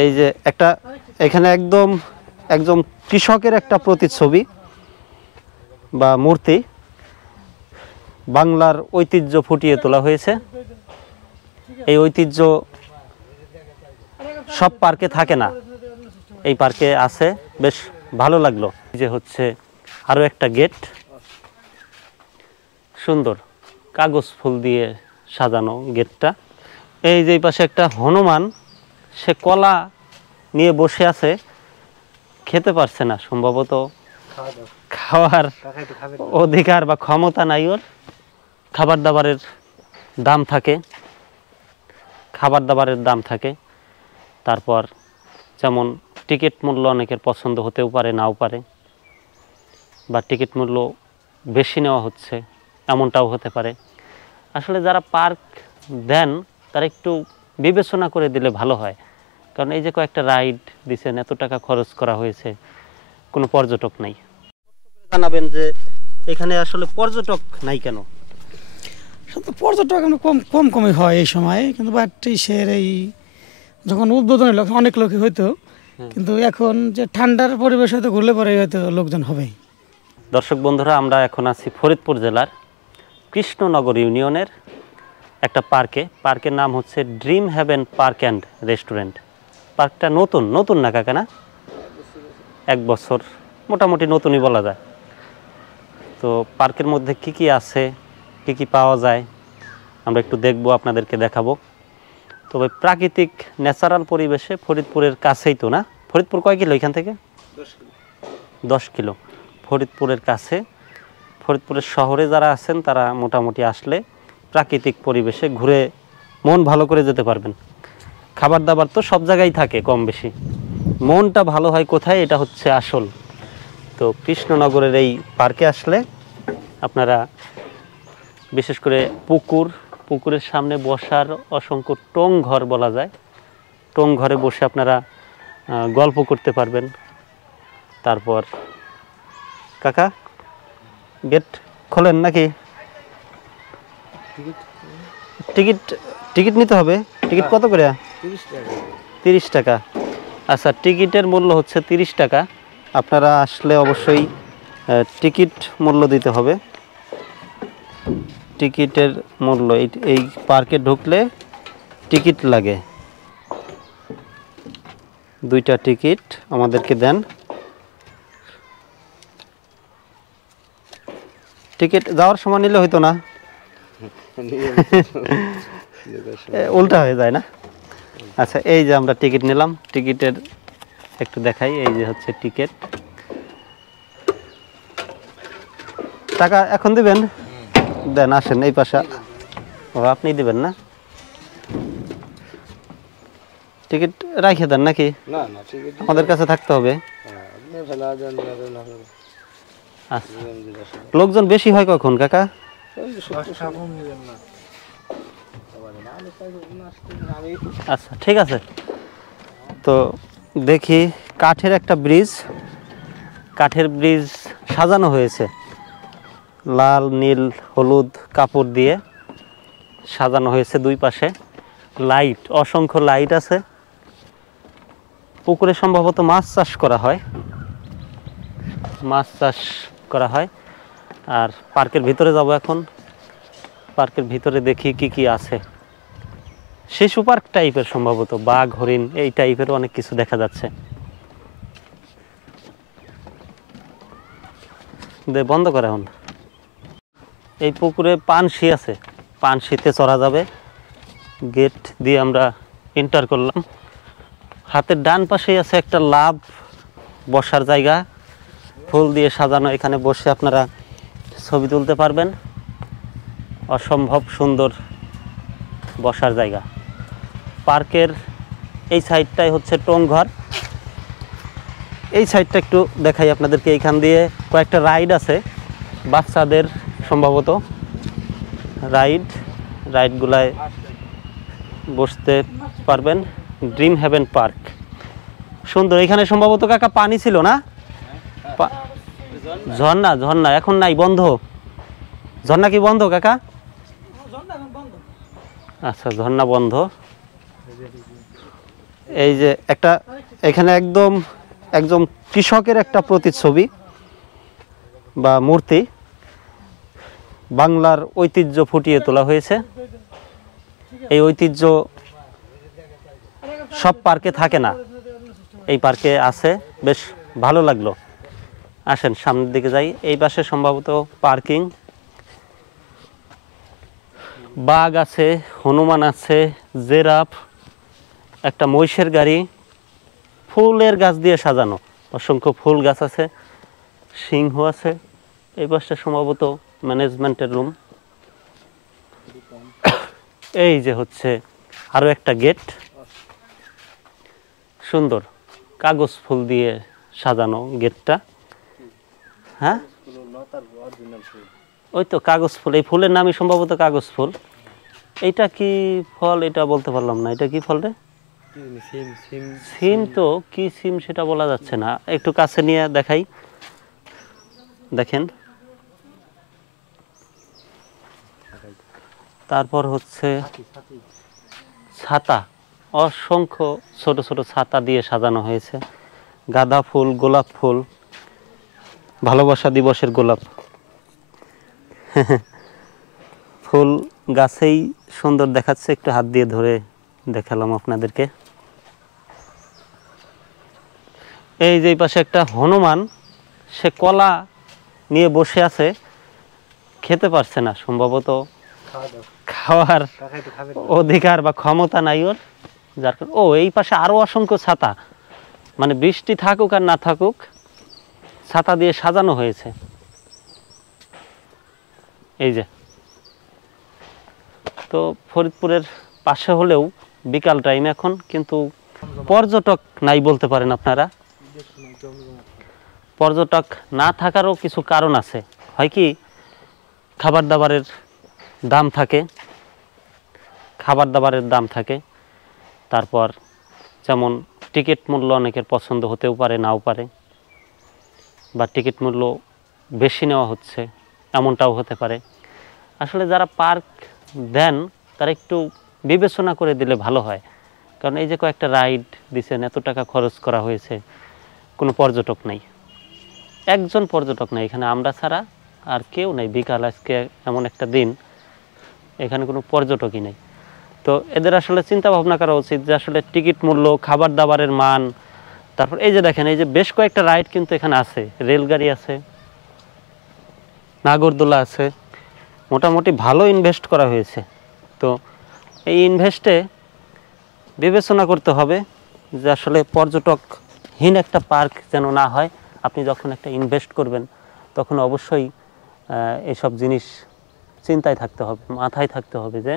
এই যে একটা এখানে একদম একদম কৃষকের একটা প্রতিচ্ছবি বা মূর্তি, বাংলার ঐতিহ্য ফুটিয়ে তোলা হয়েছে। এই ঐতিহ্য সব পার্কে থাকে না, এই পার্কে আছে, বেশ ভালো লাগলো। যে হচ্ছে আরো একটা গেট, সুন্দর কাগজ ফুল দিয়ে সাজানো গেটটা। এই যে পাশে একটা হনুমান, সে কলা নিয়ে বসে আছে, খেতে পারছে না, সম্ভবত খাওয়ার অধিকার বা ক্ষমতা নাই ওর। খাবার দাবারের দাম থাকে, খাবার দাবারের দাম থাকে। তারপর যেমন টিকিট মূল্য অনেকের পছন্দ হতেও পারে, নাও পারে, বা টিকিট মূল্য বেশি নেওয়া হচ্ছে এমনটাও হতে পারে। আসলে যারা পার্ক দেন তারা একটু বিবেচনা করে দিলে ভালো হয়, কারণ এই যে কয়েকটা রাইড দিচ্ছেন, এত টাকা খরচ করা হয়েছে, কোনো পর্যটক নাই। জানাবেন যে এখানে আসলে পর্যটক নাই কেন? পর্যটক কমই হয় এই সময়, কিন্তু বাটিশের এই যখন উদ্বোধনের লোক অনেক লোকই হয়তো, কিন্তু এখন যে ঠান্ডার পরিবেশ হয়তো ঘুরলে পরে হয়তো লোকজন হবে। দর্শক বন্ধুরা, আমরা এখন আছি ফরিদপুর জেলার কৃষ্ণনগর ইউনিয়নের একটা পার্কে। পার্কের নাম হচ্ছে dream heaven park and restaurant. পার্কটা নতুন নতুন না কাকা? না, 1 বছর মোটামুটি নতুনই বলা যায়। তো পার্কের মধ্যে কি কি আছে, কি কি পাওয়া যায় আমরা একটু দেখবো, আপনাদেরকে দেখাবো। তবে প্রাকৃতিক ন্যাচারাল পরিবেশে, ফরিদপুরের কাছেই তো না? ফরিদপুর কয় কিলো এখান থেকে? 10 কিলো। ফরিদপুরের কাছে, ফরিদপুরের শহরে যারা আছেন তারা মোটামুটি আসলে প্রাকৃতিক পরিবেশে ঘুরে মন ভালো করে যেতে পারবেন। খাবার দাবার তো সব জায়গায় থাকে কম বেশি, মনটা ভালো হয় কোথায়, এটা হচ্ছে আসল। তো কৃষ্ণনগরের এই পার্কে আসলে আপনারা বিশেষ করে পুকুরের সামনে বসার অসংখ্য টং ঘর বলা যায়, টং ঘরে বসে আপনারা গল্প করতে পারবেন। তারপর কাকা গেট খোলেন নাকি? টিকিট টিকিট নিতে হবে। টিকিট কত করে? 30 টাকা। আচ্ছা, টিকিটের মূল্য হচ্ছে 30 টাকা। আপনারা আসলে অবশ্যই টিকিট মূল্য দিতে হবে। টিকিটের মূল্য এই পার্কে ঢুকলে টিকিট লাগে, 2টা টিকিট আমাদেরকে দেন। টিকিট যাওয়ার সময় নিলে হইতো না? উল্টা হয়ে যায় না? আচ্ছা, এই যে আমরা টিকিট নিলাম, টিকিটের একটু দেখাই। এই যে হচ্ছে টিকিট, টাকা এখন দিবেন? দেন, আসেন এই পাশে। ও, আপনি দিবেন না? টিকিট রাখে দেন নাকি? আমাদের কাছে থাকতে হবে। লোকজন বেশি হয় কখন কাকা? আচ্ছা, ঠিক আছে। তো দেখি কাঠের একটা ব্রিজ, কাঠের ব্রিজ সাজানো হয়েছে লাল নীল হলুদ কাপড় দিয়ে সাজানো হয়েছে। 2 পাশে লাইট, অসংখ্য লাইট আছে। পুকুরে সম্ভবত মাছ চাষ করা হয়, মাছ চাষ করা হয়। আর পার্কের ভিতরে যাব এখন, পার্কের ভিতরে দেখি কি কি আছে। শিশু পার্ক টাইপের, সম্ভবত বাঘ হরিণ এই টাইপের অনেক কিছু দেখা যাচ্ছে। বন্ধ করে এখন। এই পুকুরে পানশি আছে, পানশিতে চড়া যাবে। গেট দিয়ে আমরা এন্টার করলাম। হাতের ডান পাশেই আছে একটা লাভ বসার জায়গা, ফুল দিয়ে সাজানো। এখানে বসে আপনারা ছবি তুলতে পারবেন, অসম্ভব সুন্দর বসার জায়গা। পার্কের এই সাইডটাই হচ্ছে টং ঘর। এই সাইডটা একটু দেখাই আপনাদেরকে। এইখান দিয়ে কয়েকটা রাইড আছে বাচ্চাদের, সম্ভবত রাইডগুলায় বসতে পারবেন। ড্রিম হেভেন পার্ক সুন্দর। এখানে সম্ভবত কাকা পানি ছিল না? ঝর্ণা, ঝর্ণা এখন নাই, বন্ধ। ঝর্ণা কি বন্ধ কাকা? আচ্ছা, ঝর্ণা বন্ধ। এই যে একটা এখানে একদম একদম কৃষকের একটা প্রতিচ্ছবি বা মূর্তি, বাংলার ঐতিহ্য ফুটিয়ে তোলা হয়েছে। এই ঐতিহ্য সব পার্কে থাকে না, এই পার্কে আছে, বেশ ভালো লাগলো। আসেন সামনের দিকে যাই। এই পাশে সম্ভবত পার্কিং, বাঘ আছে, হনুমান আছে, জিরাফ, একটা মহিষের গাড়ি, ফুলের গাছ দিয়ে সাজানো, অসংখ্য ফুল গাছ আছে, সিংহ আছে। এই পাশে সম্ভবত ম্যানেজমেন্টের রুম। এই যে হচ্ছে আরো একটা গেট, সুন্দর কাগজ ফুল দিয়ে সাজানো গেটটা। হ্যাঁ, ওই তো কাগজ ফুল, এই ফুলের নামই সম্ভবত কাগজ ফুল। এইটা কি ফল এটা বলতে পারলাম না, এটা কি ফল রে? সিম। তো কি সিম সেটা বলা যাচ্ছে না, একটু কাছে নিয়ে দেখাই। দেখেন, তারপর হচ্ছে ছাতা, অসংখ্য ছোট ছোট ছাতা দিয়ে সাজানো হয়েছে। গাঁদা ফুল, গোলাপ ফুল, ভালোবাসা দিবসের গোলাপ। ফুল গাছেই সুন্দর দেখাচ্ছে, একটু হাত দিয়ে ধরে দেখালাম আপনাদেরকে। এই যে পাশে একটা হনুমান, সে কলা নিয়ে বসে আছে, খেতে পারছে না, সম্ভবত খাওয়ার অধিকার বা ক্ষমতা নাই ওর, যার কারণে। ও, এই পাশে আরো অসংখ্য ছাতা, মানে বৃষ্টি থাকুক আর না থাকুক ছাতা দিয়ে সাজানো হয়েছে। এই যে, তো ফরিদপুরের পাশে হলেও বিকাল টাইম এখন, কিন্তু পর্যটক নাই বলতে পারেন আপনারা। পর্যটক না থাকারও কিছু কারণ আছে। হয় কি, খাবার দাবারের দাম থাকে, তারপর যেমন টিকিট মূল্য অনেকের পছন্দ হতেও পারে, নাও পারে, বা টিকিট মূল্য বেশি নেওয়া হচ্ছে এমনটাও হতে পারে। আসলে যারা পার্ক দেন তারা একটু বিবেচনা করে দিলে ভালো হয়, কারণ এই যে কয়েকটা রাইড দিচ্ছেন, এত টাকা খরচ করা হয়েছে, কোনো পর্যটক নাই, একজন পর্যটক নাই এখানে, আমরা ছাড়া আর কেউ নেই। বিকাল আজকে এমন একটা দিন, এখানে কোনো পর্যটকই নেই। তো এদের আসলে চিন্তা ভাবনা করা উচিত যে আসলে টিকিট মূল্য, খাবার দাবারের মান, তারপর এই যে দেখেন, এই যে বেশ কয়েকটা রাইড কিন্তু এখানে আছে, রেলগাড়ি আছে, নাগরদোলা আছে, মোটামুটি ভালো ইনভেস্ট করা হয়েছে। তো এই ইনভেস্টে বিবেচনা করতে হবে যে আসলে পর্যটকহীন একটা পার্ক যেন না হয়। আপনি যখন একটা ইনভেস্ট করবেন তখন অবশ্যই এইসব জিনিস চিন্তায় থাকতে হবে, মাথায় থাকতে হবে যে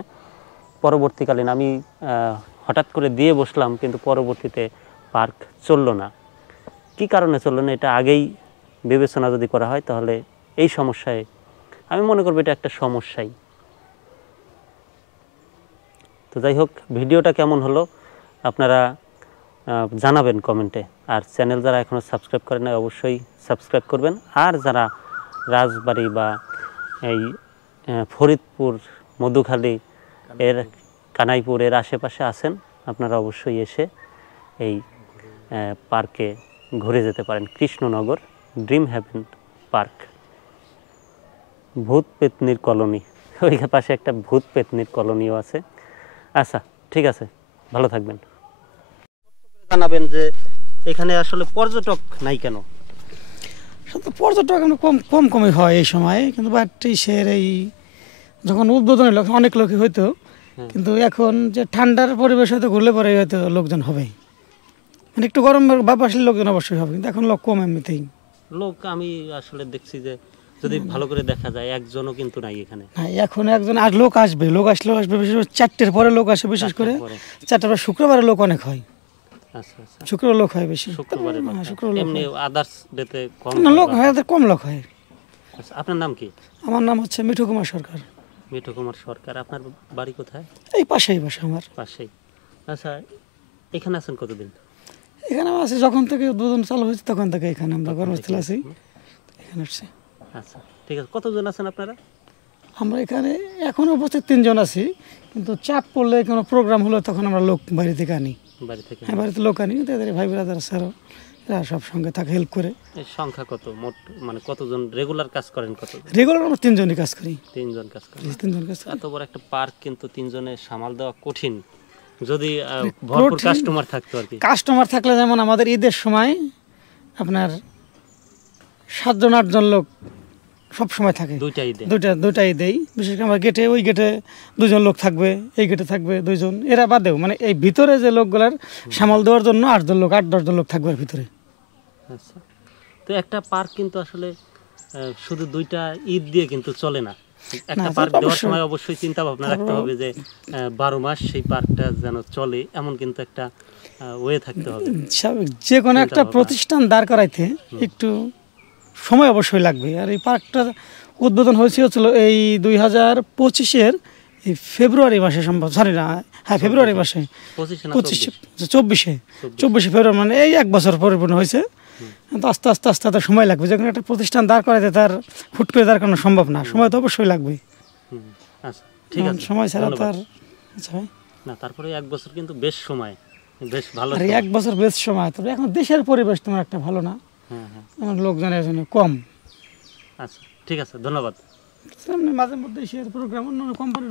পরবর্তীকালীন আমি হঠাৎ করে দিয়ে বসলাম কিন্তু পরবর্তীতে পার্ক চললো না, কি কারণে চললো না, এটা আগেই বিবেচনা যদি করা হয় তাহলে এই সমস্যায়, আমি মনে করব এটা একটা সমস্যাই। তো যাই হোক, ভিডিওটা কেমন হলো আপনারা জানাবেন কমেন্টে। আর চ্যানেল যারা এখনও সাবস্ক্রাইব করেন নাই অবশ্যই সাবস্ক্রাইব করবেন। আর যারা রাজবাড়ী বা এই ফরিদপুর, মধুখালী এর কানাইপুর এর আশেপাশে আছেন, আপনারা অবশ্যই এসে এই পার্কে ঘুরে যেতে পারেন। কৃষ্ণনগর ড্রিম হেভেন পার্ক, ভূত পেতনির কলোনি, ওই পাশে একটা ভূত পেতনির কলোনিও আছে। আচ্ছা, ঠিক আছে, ভালো থাকবেন। জানাবেন যে এখানে আসলে পর্যটক নাই কেন? পর্যটক এখন কমই হয় এই সময়, কিন্তু বাট সের এই যখন উদ্বোধনের লোক অনেক লোকই হয়তো, কিন্তু এখন যে ঠান্ডার পরিবেশ হয়তো ঘুরলে পরে হয়তো লোকজন হবে, মানে একটু গরম ভাব আসলে লোকজন অবশ্যই হবে, কিন্তু এখন লোক কম এমনিতেই। লোক আমি আসলে দেখছি যে যদি ভালো করে দেখা যায় একজনও কিন্তু নাই এখানে। হ্যাঁ, এখন একজন আর লোক আসবে, বিশেষ করে 4টের পরে লোক আসে, বিশেষ করে 4টার পরে শুক্রবারে লোক অনেক হয়। আচ্ছা আচ্ছা, শুক্রবার লোক হয় বেশি, শুক্রবারে। শুক্রবার এমনি আদার্স ডেতে কম না লোক হয়, কম লোক হয়। আচ্ছা, আপনার নাম কি? আমার নাম হচ্ছে মিঠু কুমার সরকার। মিঠু কুমার সরকার। আপনার বাড়ি কোথায়? এই পাশেই বাসা আমার, পাশেই। আচ্ছা, এখানে আছেন কতদিন? এখানে আছি যখন থেকে উদ্বোধন চালু হয়েছে তখন থেকে এখানে আমরা কর্মস্থলে আছি, এখানে আসছি। আচ্ছা, ঠিক আছে। কতজন আছেন আপনারা? আমরা এখানে এখন উপস্থিত 3 জন আছি, কিন্তু চাপ পড়লে কোনো প্রোগ্রাম হলো তখন আমরা লোক বাইরে থেকে আনি। বাড়ি থেকে? হ্যাঁ, বাড়িতে লোক আনি, তাদের ভাই ব্রাদার স্যারও এরা সব সঙ্গে থাকে, হেল্প করে। এর সংখ্যা কত মোট, মানে কতজন রেগুলার কাজ করেন? রেগুলার আমরা 3 জনই কাজ করি। 3 জন কাজ করেন। 3 জন কাজ করি। এত বড় একটা পার্ক কিন্তু 3 জনে সামাল দেওয়া কঠিন, যদি ভরপুর কাস্টমার থাকতো আর কি। কাস্টমার থাকলে যেমন আমাদের ঈদের সময় আপনার 7 জন 8 জন লোক সব সময় থাকে। দুইটা ঈদেই বিশেষ করে আমার গেটে, ওই গেটে 2 জন লোক থাকবে, এই গেটে থাকবে 2 জন, এরা বাদেও মানে এই ভিতরে যে লোকগুলার সামাল দেওয়ার জন্য 8 জন লোক, 8-10 জন লোক থাকবে এর ভিতরে। আচ্ছা, তো একটা পার্ক কিন্তু আসলে শুধু 2টা ঈদ দিয়ে কিন্তু চলে না। একটা পার্ক দেওয়ার সময় অবশ্যই চিন্তা ভাবনা রাখতে হবে যে 12 মাস সেই পার্কটা যেন চলে, এমন কিন্তু একটা ওয়ে থাকতে হবে। যে কোনো একটা প্রতিষ্ঠান দাঁড় করাইতে একটু সময় অবশ্যই লাগবে। আর এই পার্কটা উদ্বোধন হয়েছিল এই 2025-এর এই ফেব্রুয়ারি মাসে সম্ভব, সরি না, হ্যাঁ ফেব্রুয়ারি মাসে, 24 ফেব্রুয়ারি, মানে এই 1 বছর পরিপূর্ণ হয়েছে। তো আস্তে আস্তে আস্তে আস্তে সময় লাগবে। যখন একটা প্রতিষ্ঠান দাঁড় করাইতে তার হুট করে দাঁড় করানো সম্ভব না, সময় তো অবশ্যই লাগবে। আচ্ছা, ঠিক আছে, সময় ছাড়া তার না, তারপরে 1 বছর কিন্তু বেশ সময়, বেশ ভালো। আর 1 বছর বেশ সময়, তবে এখন দেশের পরিবেশ তোমার একটা ভালো না, আমার লোকজনের জন্য কম। আচ্ছা, ঠিক আছে, ধন্যবাদ। মাঝে মধ্যে শেয়ার প্রোগ্রাম অন্য কোম্পানির